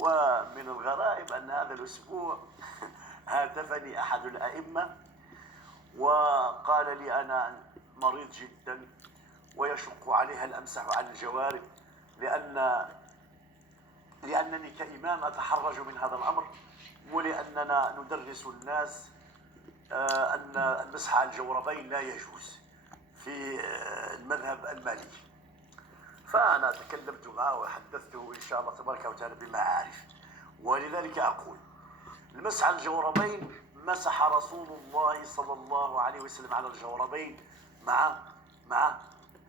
ومن الغرائب أن هذا الأسبوع هاتفني أحد الأئمة وقال لي أنا مريض جدا ويشق عليها أن أمسح عن الجوارب لأنني كإمام أتحرج من هذا الأمر، ولأننا ندرس الناس أن المسح على الجوربين لا يجوز في المذهب المالكي. فأنا تكلمت معه وحدثته إن شاء الله تبارك وتعالى بما أعرف، ولذلك أقول المسح على الجوربين مسح رسول الله صلى الله عليه وسلم على الجوربين مع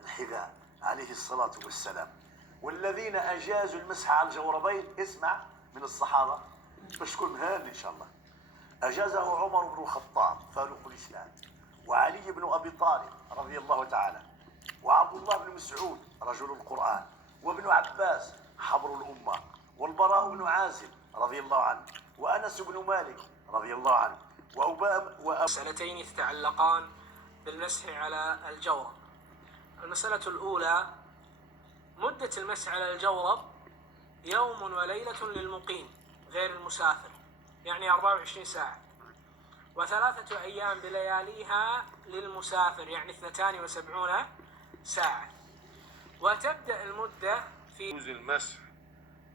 الحذاء عليه الصلاة والسلام. والذين أجازوا المسح على الجوربين اسمع من الصحابة باش تكون مهان إن شاء الله، أجازه عمر بن الخطاب فاروق الإسلام، وعلي بن أبي طالب رضي الله تعالى، وعبد الله بن مسعود رجل القرآن، وابن عباس حبر الأمة، والبراء بن عازب رضي الله عنه، وأنس بن مالك رضي الله عنه، مسألتين تتعلقان بالمسح على الجورب. المسألة الأولى: مدة المسح على الجورب يوم وليلة للمقيم غير المسافر، يعني 24 ساعة، و3 أيام بلياليها للمسافر، يعني 72 ساعة. وتبدأ المدة في يجوز المسح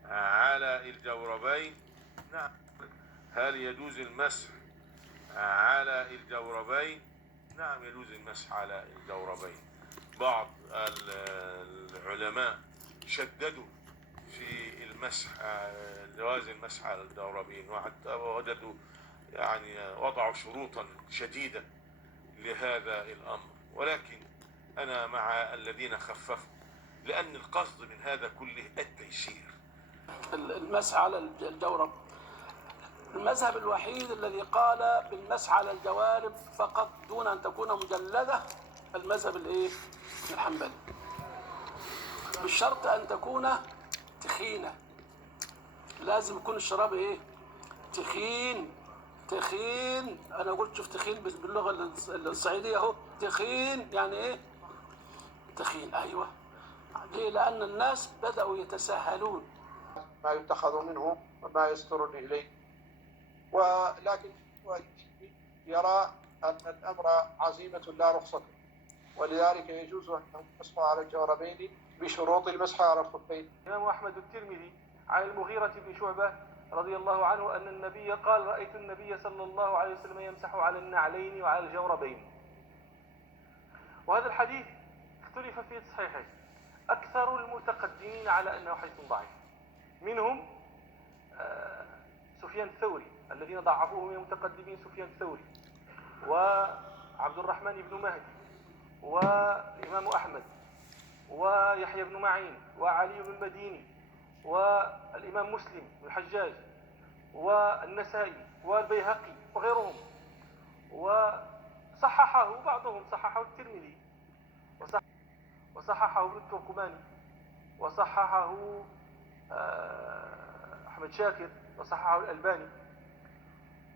على الجوربين. نعم. هل يجوز المسح على الجوربين؟ نعم، يجوز المسح على الجوربين. بعض العلماء شددوا في المسح، جواز المسح على الجوربين، وحتى وجدوا يعني وضعوا شروطا شديدة لهذا الأمر، ولكن أنا مع الذين خففوا، لأن القصد من هذا كله التيسير. المسح على الجورب المذهب الوحيد الذي قال بالمسح على الجوارب فقط دون أن تكون مجلدة المذهب الحنبلي، بالشرط أن تكون تخينة. لازم يكون الشراب تخين. أنا قلت شوف تخين باللغة الصعيدية اهو، تخين يعني تخين. أيوة. ليه؟ لأن الناس بدأوا يتساهلون ما يتخذ منه وما يستر إليه، ولكن يرى أن الأمر عزيمة لا رخصة، ولذلك يجوز أن يمسح على الجوربين بشروط المسح على الخفين. الإمام أحمد الترمذي عن المغيرة بن شعبة رضي الله عنه أن النبي قال: رأيت النبي صلى الله عليه وسلم يمسح على النعلين وعلى الجوربين. وهذا الحديث اختلف في تصحيحه، أكثر المتقدمين على أنه حديث ضعيف، منهم سفيان الثوري، الذين ضعفوه من المتقدمين سفيان الثوري وعبد الرحمن بن مهدي والإمام أحمد ويحيى بن معين وعلي بن المديني والإمام مسلم بن الحجاج والنسائي والبيهقي وغيرهم. وصححه بعضهم، صححه الترمذي وصححه ابن التركماني وصححه أحمد شاكر وصححه الألباني،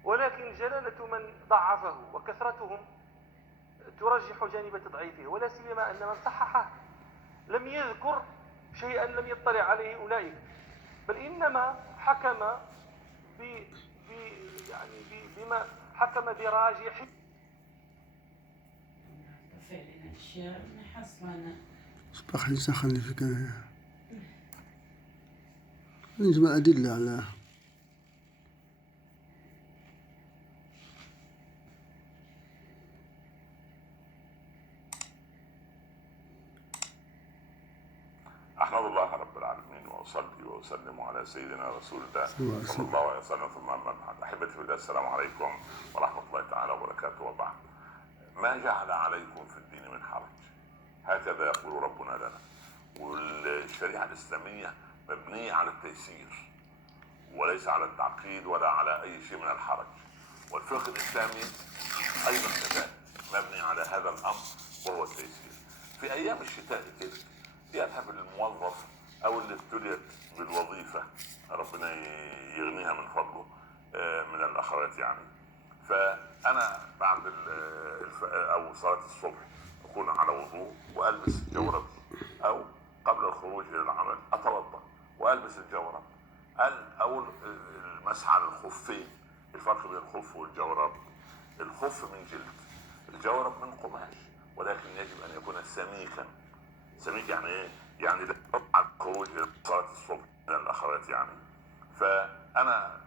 ولكن جلالة من ضعفه وكثرتهم ترجح جانب تضعيفه، ولا سيما أن من صححه لم يذكر شيئا لم يطلع عليه أولئك، بل إنما حكم بما حكم براجح. فعلا الشيء محصلنا صباح لي سخن في كان نجمع أدلة على أحمد الله رب العالمين وأصلي وأسلم على سيدنا رسول الله صلى الله عليه وسلم، ثم أما بعد. أحبتي في الله، السلام عليكم ورحمة الله تعالى وبركاته. وبعد، ما جعل عليكم في الدين من حرج، هكذا يقول ربنا لنا. والشريعة الإسلامية مبنية على التيسير وليس على التعقيد ولا على أي شيء من الحرج، والفقه الإسلامي أيضا كذلك مبني على هذا الأمر وهو التيسير. في أيام الشتاء كده يذهب الموظف أو اللي ابتليت بالوظيفة، ربنا يغنيها من فضله من الأخوات يعني، فأنا بعد أو صلاة الصبح أكون على وضوء وألبس جورب، أو قبل الخروج إلى العمل أتوضأ وألبس الجورب، أو خفين. الفرق بين الخف والجورب: الخف من جلد، الجورب من قماش، ولكن يجب ان يكون سميكا. سميك يعني ايه؟ يعني لا على الخروج الى صلاه الصبح من الاخوات يعني. فانا